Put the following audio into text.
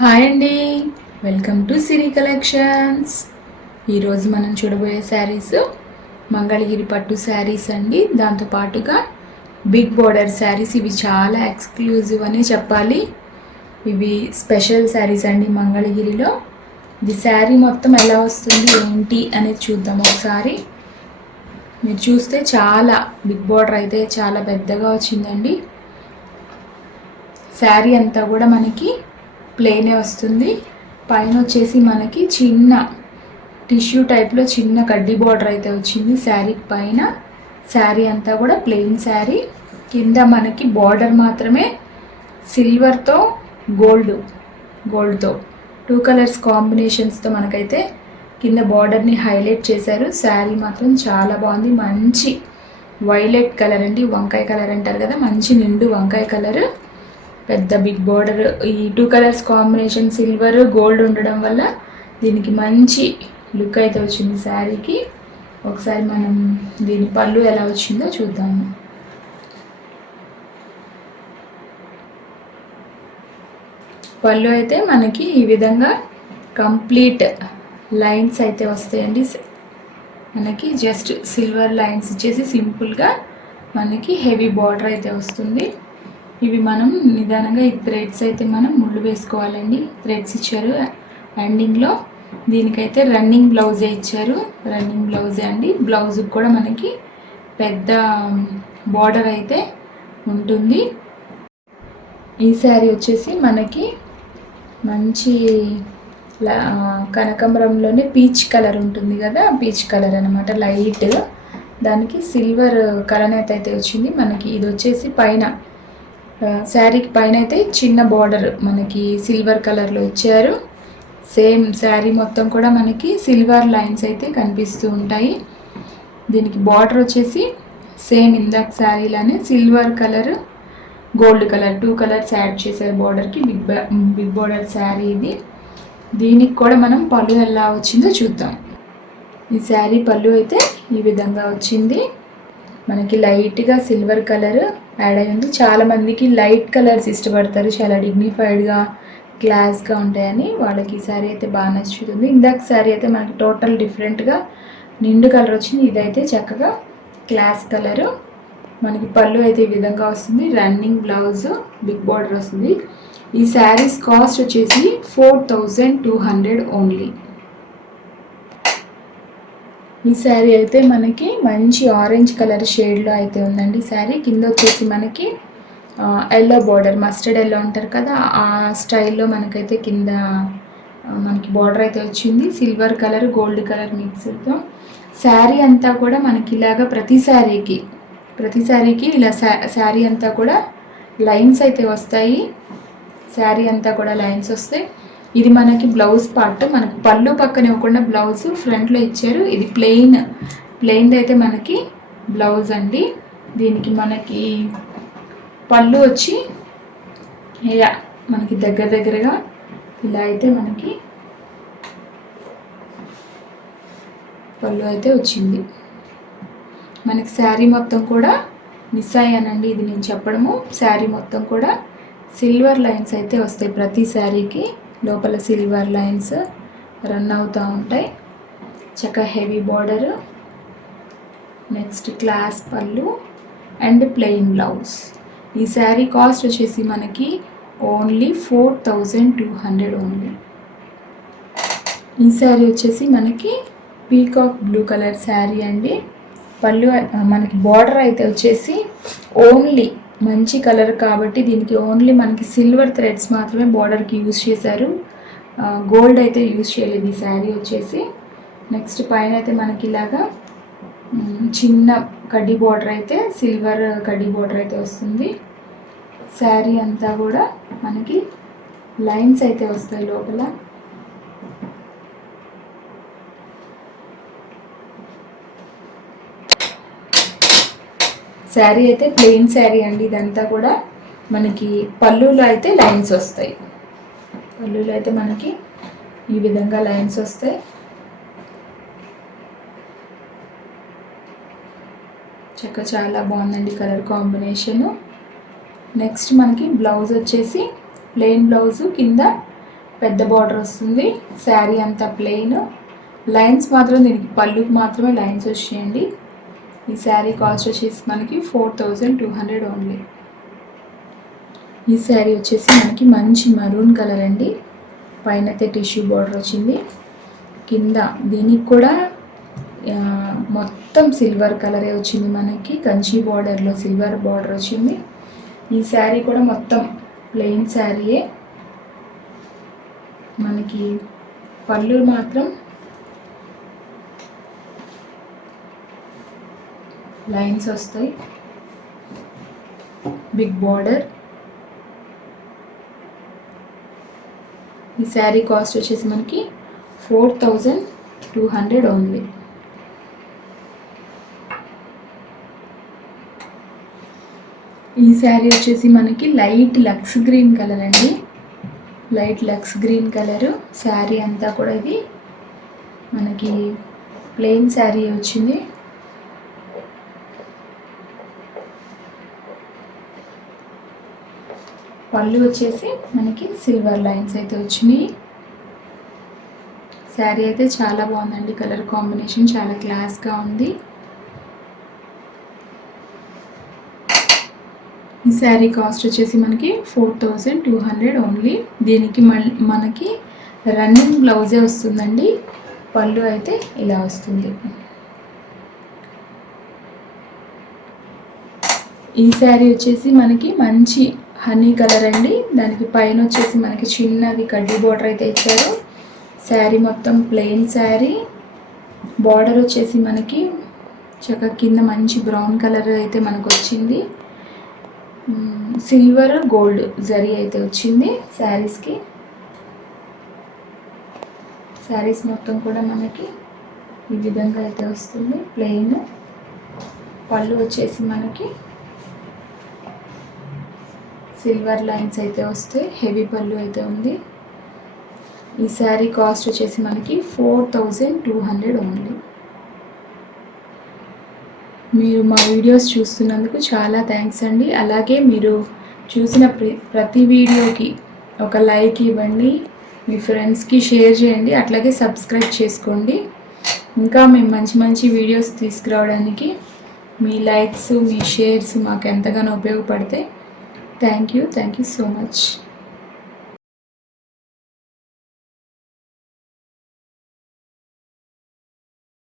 Hi అండి, welcome to Siri collections. ఈరోజు మనం చూడబోయే శారీస్ మంగళగిరి పట్టు శారీస్ అండి. దాంతోపాటుగా బిగ్ బోర్డర్ శారీస్. ఇవి చాలా ఎక్స్క్లూజివ్ అని చెప్పాలి. ఇవి స్పెషల్ శారీస్ అండి మంగళగిరిలో. ఇది శారీ మొత్తం ఎలా వస్తుంది ఏంటి అనేది చూద్దాం ఒకసారి. మీరు చూస్తే చాలా బిగ్ బోర్డర్ అయితే చాలా పెద్దగా వచ్చిందండి. శారీ అంతా కూడా మనకి ప్లెయినే వస్తుంది. పైన వచ్చేసి మనకి చిన్న టిష్యూ టైప్లో చిన్న కడ్డీ బార్డర్ అయితే వచ్చింది శారీ పైన. శారీ అంతా కూడా ప్లెయిన్ శారీ. కింద మనకి బార్డర్ మాత్రమే సిల్వర్తో గోల్డ్తో 2 కలర్స్ కాంబినేషన్స్తో మనకైతే కింద బార్డర్ని హైలైట్ చేశారు. శారీ మాత్రం చాలా బాగుంది. మంచి వైలెట్ కలర్ అండి, వంకాయ కలర్ అంటారు కదా, మంచి నిండు వంకాయ కలర్. పెద్ద బిగ్ బార్డర్. ఈ 2 కలర్స్ కాంబినేషన్ సిల్వర్ గోల్డ్ ఉండడం వల్ల దీనికి మంచి లుక్ అయితే వచ్చింది శారీకి. ఒకసారి మనం దీని పళ్ళు ఎలా వచ్చిందో చూద్దాము. పళ్ళు అయితే మనకి ఈ విధంగా కంప్లీట్ లైన్స్ అయితే వస్తాయండి. మనకి జస్ట్ సిల్వర్ లైన్స్ ఇచ్చేసి సింపుల్గా మనకి హెవీ బార్డర్ అయితే వస్తుంది. ఇవి మనం నిదానంగా ఈ థ్రెడ్స్ అయితే మనం ముళ్ళు వేసుకోవాలండి. థ్రెడ్స్ ఇచ్చారు ఎండింగ్లో. దీనికైతే రన్నింగ్ బ్లౌజే ఇచ్చారు. రన్నింగ్ బ్లౌజే అండి. బ్లౌజ్కి కూడా మనకి పెద్ద బార్డర్ అయితే ఉంటుంది. ఈ శారీ వచ్చేసి మనకి మంచి కనకాంబరంలోనే పీచ్ కలర్ ఉంటుంది కదా, పీచ్ కలర్ అనమాట, లైట్. దానికి సిల్వర్ కలనేత అయితే వచ్చింది మనకి. ఇది వచ్చేసి పైన శారీకి పైన అయితే చిన్న బార్డర్ మనకి సిల్వర్ కలర్లో ఇచ్చారు. సేమ్ శారీ మొత్తం కూడా మనకి సిల్వర్ లైన్స్ అయితే కనిపిస్తూ ఉంటాయి. దీనికి బార్డర్ వచ్చేసి సేమ్ ఇందాక శారీలానే silver colour gold colour 2 colours add చేశారు బార్డర్కి. బిగ్ బార్డర్ శారీ ఇది. దీనికి కూడా మనం పళ్ళు ఎలా వచ్చిందో చూద్దాం. ఈ శారీ పళ్ళు అయితే ఈ విధంగా వచ్చింది. మనకి లైట్గా సిల్వర్ కలర్ యాడ్ అయ్యింది. చాలామందికి లైట్ కలర్స్ ఇష్టపడతారు, చాలా డిగ్నిఫైడ్గా క్లాస్గా ఉంటాయని. వాళ్ళకి ఈ శారీ అయితే బాగా నచ్చుతుంది. ఇందాక శారీ అయితే మనకి టోటల్ డిఫరెంట్గా నిండు కలర్ వచ్చింది. ఇదైతే చక్కగా క్లాస్ కలరు. మనకి పళ్ళు అయితే ఈ విధంగా వస్తుంది. రన్నింగ్ బ్లౌజ్, బిగ్ బార్డర్ వస్తుంది. ఈ శారీస్ కాస్ట్ వచ్చేసి 4200 ఓన్లీ. ఈ శారీ అయితే మనకి మంచి ఆరెంజ్ కలర్ షేడ్లో అయితే ఉందండి శారీ. కింద వచ్చేసి మనకి ఎల్లో బార్డర్, మస్టర్డ్ ఎల్లో అంటారు కదా, ఆ స్టైల్లో మనకైతే కింద మనకి బార్డర్ అయితే వచ్చింది. సిల్వర్ కలర్ గోల్డ్ కలర్ మిక్స్తో శారీ అంతా కూడా మనకి ఇలాగా ప్రతి శారీకి ఇలా శారీ అంతా కూడా లైన్స్ అయితే వస్తాయి. శారీ అంతా కూడా లైన్స్ వస్తాయి. ఇది మనకి బ్లౌజ్ పార్ట్. మనకి పళ్ళు పక్కన ఇవ్వకుండా బ్లౌజ్ ఫ్రంట్లో ఇచ్చారు. ఇది ప్లెయిన్ అయితే మనకి బ్లౌజ్ అండి. దీనికి మనకి పళ్ళు వచ్చి ఇలా మనకి దగ్గరగా ఇలా అయితే మనకి పళ్ళు అయితే వచ్చింది. మనకి శారీ మొత్తం కూడా మిస్ అయ్యానండి ఇది నేను చెప్పడము. శారీ మొత్తం కూడా సిల్వర్ లైన్స్ అయితే వస్తాయి. ప్రతి శారీకి లోపల సిల్వర్ లైన్స్ రన్ అవుతూ ఉంటాయి. చక్కగా హెవీ బార్డరు, నెక్స్ట్ క్లాస్ పళ్ళు అండ్ ప్లెయిన్ బ్లౌజ్. ఈ శారీ కాస్ట్ వచ్చేసి మనకి ఓన్లీ 4200 ఓన్లీ. ఈ శారీ వచ్చేసి మనకి పీకాక్ బ్లూ కలర్ శారీ అండి. పళ్ళు మనకి బార్డర్ అయితే వచ్చేసి ఓన్లీ మంచి కలర్ కాబట్టి దీనికి ఓన్లీ మనకి సిల్వర్ థ్రెడ్స్ మాత్రమే బార్డర్కి యూజ్ చేశారు. గోల్డ్ అయితే యూజ్ చేయలేదు ఈ శారీ వచ్చేసి. నెక్స్ట్ పైన అయితే మనకి ఇలాగా చిన్న కడ్డీ బార్డర్ అయితే సిల్వర్ కడ్డీ బార్డర్ అయితే వస్తుంది. శారీ అంతా కూడా మనకి లైన్స్ అయితే వస్తాయి లోపల. శారీ అయితే ప్లెయిన్ శారీ అండి. ఇదంతా కూడా మనకి పళ్ళులో అయితే లైన్స్ వస్తాయి. పళ్ళులో అయితే మనకి ఈ విధంగా లైన్స్ వస్తాయి. చాలా బాగుందండి కలర్ కాంబినేషను. నెక్స్ట్ మనకి బ్లౌజ్ వచ్చేసి ప్లెయిన్ బ్లౌజు, కింద పెద్ద బార్డర్ వస్తుంది. శారీ అంతా ప్లెయిన్, లైన్స్ మాత్రం దీనికి పళ్ళుకి మాత్రమే లైన్స్ వచ్చేయండి. ఈ శారీ కాస్ట్ వచ్చేసి మనకి 4200 ఓన్లీ. ఈ శారీ వచ్చేసి మనకి మంచి మరూన్ కలర్ అండి. పైన అయితే టిష్యూ బార్డర్ వచ్చింది. కింద దీనికి కూడా మొత్తం సిల్వర్ కలరే వచ్చింది. మనకి కంచి బార్డర్లో సిల్వర్ బార్డర్ వచ్చింది. ఈ శారీ కూడా మొత్తం ప్లెయిన్ శారీయే. మనకి పళ్ళు మాత్రం లైన్స్ వస్తాయి, బిగ్ బార్డర్. ఈ శారీ కాస్ట్ వచ్చేసి మనకి 4200 ఓన్లీ. ఈ శారీ వచ్చేసి మనకి లైట్ లక్స్ గ్రీన్ కలర్ అండి. Light lux green colour sari అంతా కూడా ఇది మనకి ప్లెయిన్ శారీ వచ్చింది. పళ్ళు వచ్చేసి మనకి సిల్వర్ లైన్స్ అయితే వచ్చినాయి. శారీ అయితే చాలా బాగుందండి. కలర్ కాంబినేషన్ చాలా క్లాస్గా ఉంది. ఈ శారీ కాస్ట్ వచ్చేసి మనకి 4200 ఓన్లీ. దీనికి మనకి రన్నింగ్ బ్లౌజే వస్తుందండి. పళ్ళు అయితే ఇలా వస్తుంది. ఈ శారీ వచ్చేసి మనకి మంచి హనీ కలర్ అండి. దానికి పైన వచ్చేసి మనకి చిన్నది కడ్డీ బార్డర్ అయితే ఇచ్చారు. శారీ మొత్తం ప్లెయిన్ శారీ. బార్డర్ వచ్చేసి మనకి చక్కగా కింద మంచి బ్రౌన్ కలర్ అయితే మనకు వచ్చింది. సిల్వర్ గోల్డ్ జరీ అయితే వచ్చింది శారీస్కి. శారీస్ మొత్తం కూడా మనకి ఈ విధంగా అయితే వస్తుంది ప్లెయిన్. పళ్ళు వచ్చేసి మనకి సిల్వర్ లైన్స్ అయితే వస్తాయి. హెవీ పళ్ళు అయితే ఉంది. ఈ శారీ కాస్ట్ వచ్చేసి మనకి 4200 ఓన్లీ. మీరు మా వీడియోస్ చూస్తున్నందుకు చాలా థ్యాంక్స్ అండి. అలాగే మీరు చూసిన ప్రతి వీడియోకి ఒక లైక్ ఇవ్వండి, మీ ఫ్రెండ్స్కి షేర్ చేయండి, అట్లాగే సబ్స్క్రైబ్ చేసుకోండి. ఇంకా మేము మంచి మంచి వీడియోస్ తీసుకురావడానికి మీ లైక్స్, మీ షేర్స్ మాకు ఎంతగానో ఉపయోగపడతాయి. Thank you so much.